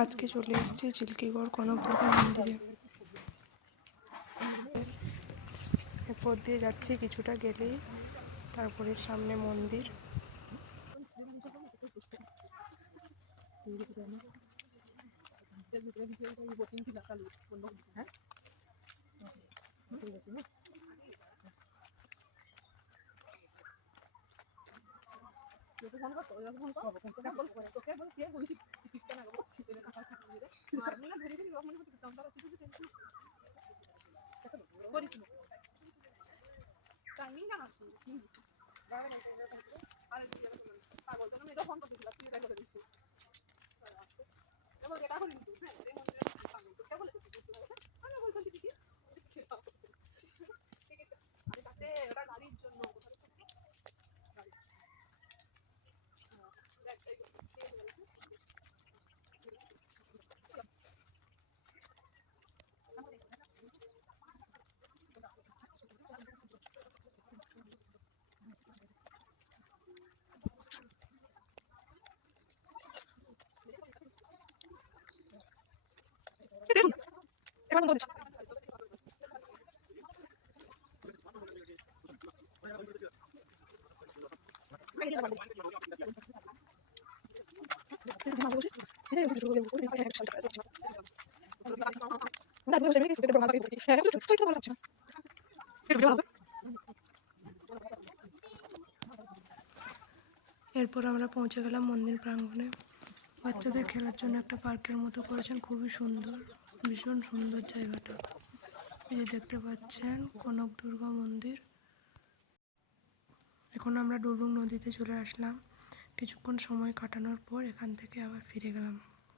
আজকে চলে এসেছি চিল্কিগড় কনকদুর্গা মন্দিরে। এরপর দিয়ে যাচ্ছি, কিছুটা গেলেই তারপরে সামনে মন্দির। এরপর আমরা পৌঁছে গেলাম মন্দির প্রাঙ্গণে। বাচ্চাদের খেলার জন্য একটা পার্কের মতো করেছেন, খুবই সুন্দর, ভীষণ সুন্দর জায়গাটা। এই যে দেখতে পাচ্ছেন কনকদুর্গা মন্দির। এখন আমরা ডুলুং নদীতে চলে আসলাম। কিছুক্ষণ সময় কাটানোর পর এখান থেকে আবার ফিরে গেলাম।